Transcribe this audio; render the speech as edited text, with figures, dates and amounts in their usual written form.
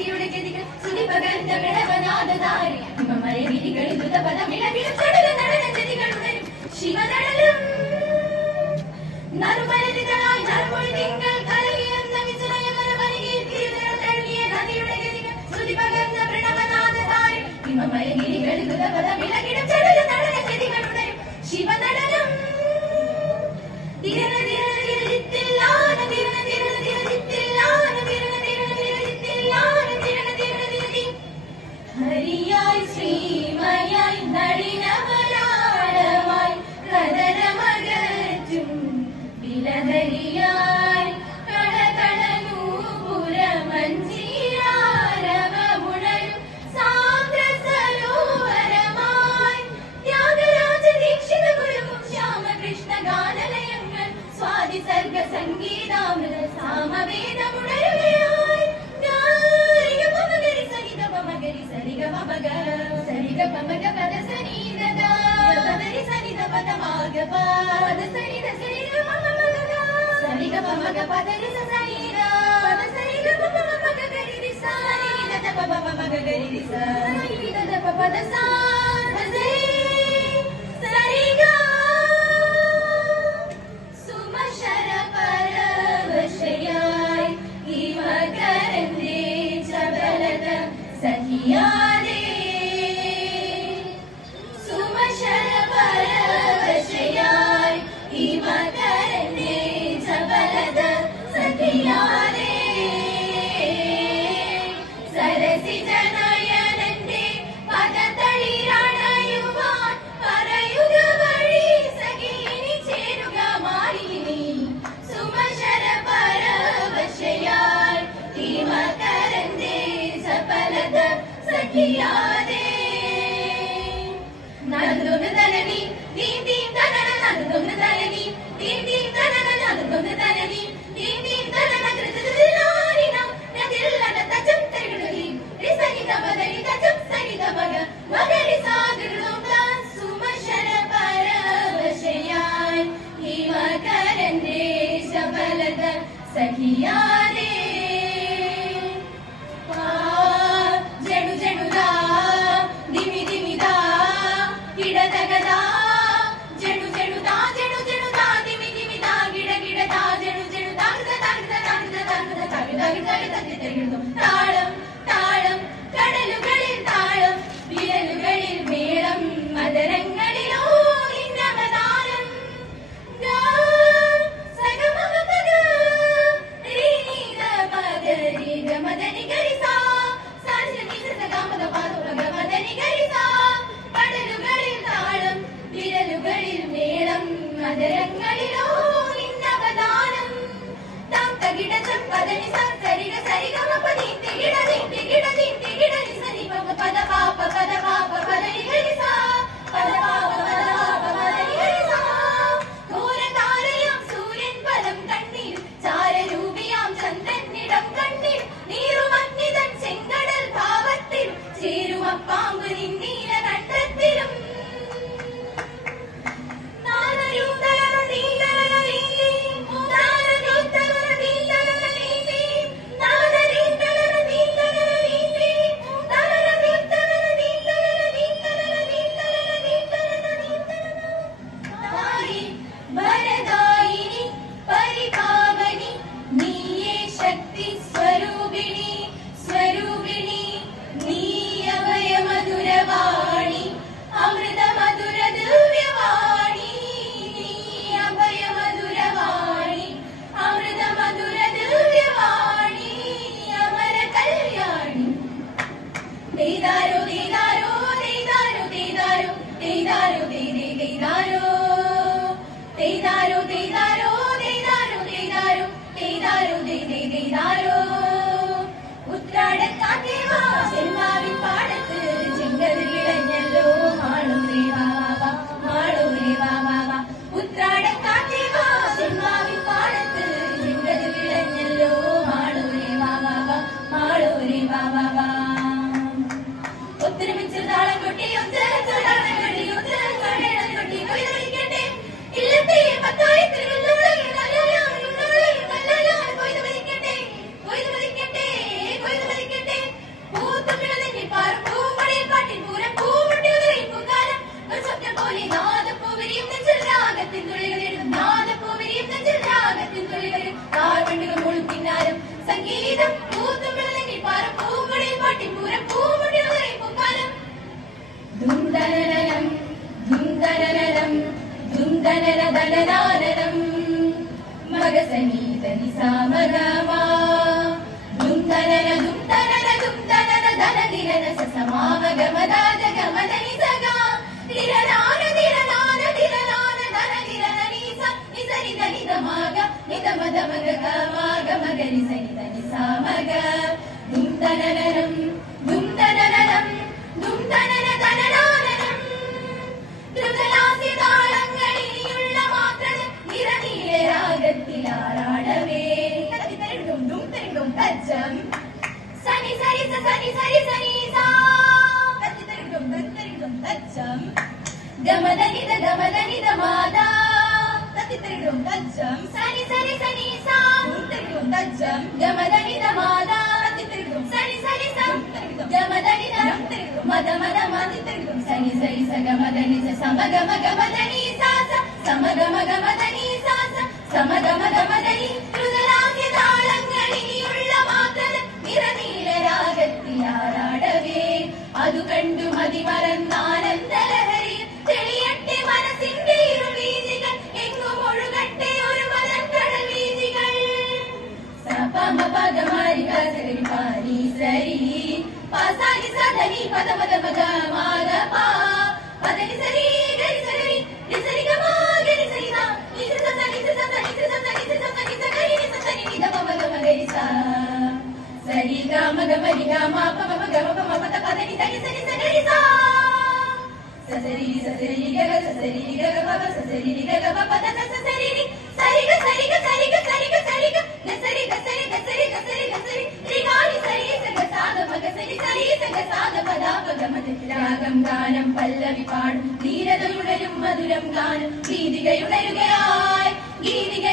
നദിയുടെ ഗതികൾ സുതി പകർന്ന പ്രണവനാദധാരി ഹിമമലഗിരികളിൽ ദ്രുതപദമിളകിലും ചടുല നടന ഗതികൾ ഉണരും ശിവനടലും നറുമലരിതളായി നറുമൊഴി തിങ്കൾ കലയുന്ന വിജയമല വനികയിൽ തിരുനിറ തഴുകിയ നദിയുടെ ഗതികൾ സുതി പകർന്ന പ്രണവനാദധാരി ഹിമമലഗിരികളിൽ ദ്രുതപദമിളകിലും ചടുല നടന ഗതികൾ ഉണരും ശിവനടലും ഹരിയായി ശ്രീമയായി നളിനമലാളമായി കദരമകറ്റും വിലഹരിയായി കടകടനൂപുരമഞ്ചിയാരവമുണരും സാന്ദ്ര സരോവരമായി ത്യാഗരാജ ദീക്ഷിത ഗുരുവും ശ്യാമകൃഷ്ണ ഗാനലയങ്ങൾ സ്വാതി സർഗ സംഗീതാമൃത സാമവേദമുണരുകയായി സരിഗ പമഗ പദ സനീദ പദരി സനിദ പദ മാഗ പദ സനിദ സരിഗ പമഗ സരിഗ പമഗ പദരി സനീദ പദ സരിഗ പമഗ ഗരി സനീദ പദ പമഗ ഗരി സനീദ പദ സരിഗ സുമശര പരവശയായി ഈ മകരന്തേ ചബലത സഖിയാരേ സുമശര പരവശയായി ഈ മകരന്തേ ചബലത സഖിയാരേ സരസിജനയനന്റെ പദതളിരണയുവാൻ പറയുക വഴി സഖിനി ചേരുക മാലിനി സുമശര പരവശയായി ഈ മകരന്തേ ചബലത സഖിയാരേ നന്ദുന തനനി ദീം ദീം തനന നന്ദുന തനനി ദീം ദീം തനന നന്ദുന തനനി ദീം ദീം തനന കൃതൃലാരിന നദില്ലന തചം തരിഗുലി റിസനിത ബദനി തചം സനിത മഗ മഗരി സാഗരുലോക സുമശര പരവശയായി ഈ മകരന്തേ ചബലത സഖിയാരേ ജഡു ജഡുദാ ദിമി ദിമിദാ ಗಿಡದಗದಾ ಜಡು ಜಡುದಾ ಜಡು ಜಡುದಾ ದಿಮಿ ದಿಮಿದಾ ಗಿಡ ಗಿಡದಾ ಜಡು ಜಡು ತಾಗದ ತಾಗದ ತಾಗದ ತಾಗದ ತಾಗದ ತಾಗದ തെരഞ്ഞെടുത്തു താളം താളം കടലുകളിൽ താളം വിരലുകളിൽ മേളം മദരങ്ങളിലോ ഇന്നമതാരം സഗമഗഗ രീത പദരി ഗമദനി ഗരിസാ സാജനി സഗമദ പാദോഗ മദനി ഗരിസാ കടലുകളിൽ താളം വിരലുകളിൽ മേളം മദരങ്ങളിലോ നിന്നവദാനം താം തകിട ചപ്പദനി സരിഗ സരിഗമ പദി തികിട തികിട തികിട നിസനി പദ പാപ പദനി ഗരിസാ പദ പാപ പദനി ഗരിസാ ഘോര താരയാം സൂര്യൻ പദം കണ്ണീർ ചാരരൂപിയാം ചന്ദ്രനിടം കണ്ണീർ നീറുമഗ്നിതൻ ചെങ്കടൽ ഭാവത്തിൽ ചേരുമപ്പാമ്പ് നിന്നീല കണ്ടത്തിലും വരദായിനി പരിപാവനി നീയേ ശക്തി സ്വരൂപിണി സ്വരൂപിണി നീ അഭയ മധുരവാണി അമൃത മധുര ദിവ്യവാണി നീ അഭയ മധുരവാണി അമൃത മധുര ദിവ്യവാണി അമര കല്യാണി ദേദാരോ ദേദാരോ ദേദാരോ ദേദാരോ ദേദാരോ ദേദാരോ ദേദാരോ ദേദാരോ ദേദാരോ ദേദാരോ ദേദാരോ ദേദാരോ ഉത്രാടക്കാറ്റേ വാ ചെമ്മാവിൻ പാടത്ത് ചെങ്കതിർ ഇളഞ്ഞല്ലോ മാളൂരേ വാ മാളൂരേ വാ ഉത്രാടക്കാറ്റേ വാ ചെമ്മാവിൻ പാടത്ത് ചെങ്കതിർ ഇളഞ്ഞല്ലോ മാളൂരേ വാ മാളൂരേ വാ ഒത്തൊരുമിച്ച് താളം കൊട്ടി ഒത്തരച്ചൊടാളം കൊട്ടി ഒത്തരച്ചൊടേളം കൊട്ടി കൊയ്തൊഴിക്കട്ടെ ഇല്ലത്തെ പത്തായത്തിൽ സംഗീതം പൂത്തുമിളങ്ങി പാറപ്പൂങ്കളിൽ പാട്ടിപ്പൂരം പൂമുടിയുറേ പൂക്കാലം ദുംദനനം ദുംദനനം ദുംദനനദനനാനനം മഗസനീത നിസാമഗമാ ദുംദനന ദുംദനന ദുംദനന ദനദിനന സസമാമഗമദാജ ഗമദനി സഗാ ദിരനാന ദിരനാന ദിരനാന ദനദിരന നീസ നിസരി ദനിദമാഗ നിദമദമഗ ഗമാഗ മഗരി സനിദ നിസാമഗ ദുംദനനം ദുംദനനം ദുംദനന ദനനാനനം ദ്രുതലാസ്യ താളങ്ങളിലുള്ള മാത്രം നിറനീല രാഗത്തിലാറാടവേ തരിടും ദും തരിടും തജ്ജം സനി സരി സനി സരി സനി സാ തരിടും ദും തരിടും തജ്ജം ഗമദനിദ ഗമദനിദ മാദാ തരിടും തജ്ജം സനി സരി സനി സാ ദും തരിടും തജ്ജം ഗമദനിദ മാദാ തരിടും സനി സരി സം ഗമദനിദ മദ മദ മദ തരിടും സനി സരി സ ഗമദനി സ സമഗമ ഗമദനി സാ സ സമഗമ ഗമദനി സാ സ സമഗമ ഗമദനി ദ്രുതലാസ്യ താളങ്ങളിലുള്ള മാത്രം നിറനീല രാഗത്തിലാറാടവേ അതു കണ്ടു മതിമറന്നാനന്ദലഹരി തെളിയട്ടെ മനസ്സിന്റെ ഇരുവീതികൾ എങ്ങും ഒഴുകട്ടെ ഒരു മലർക്കടൽ വീതികൾ സപമ പദമരി കസരി പാരി സരി പാസാരി സദനി പദ പദ മഗ മാഗ പാ പദനി സരി ഗരി സരി നിസരി ഗ മാ ഗരി സരി സ നിസ സ നിസ സ നിസ സ നിസ സ നിസ ഗരി നിസ സനി നിദ മ ഗ മ ഗരി സ സരി ഗ മ ഗ മ രി ഗ മ പ മ ഗ മ പ പദ പദനി സരി സരി സ ഗരി സ സസരി സസരി ഗ ഗ സസരി ഗ ഗ പ പ സസരി ഗ ഗ പ പദ സ സരി സരി ഗ സരി ഗ സരി ഗ സരി ഗ സരി ഗ ഗസരി ഗസരി ഗസരി ഗസരി ഗസരി രി ഗാനി സരി സ ഗ സ ഗ മ ഗ സരി സരി സ ഗ സ ഗ പ ദ പ ഗ മ ത രാഗം ഗാനം പല്ലവി പാടും ധീരതയുണരും മധുരം ഗാനം ഗീതികയുണരുകയായി ഗീതിക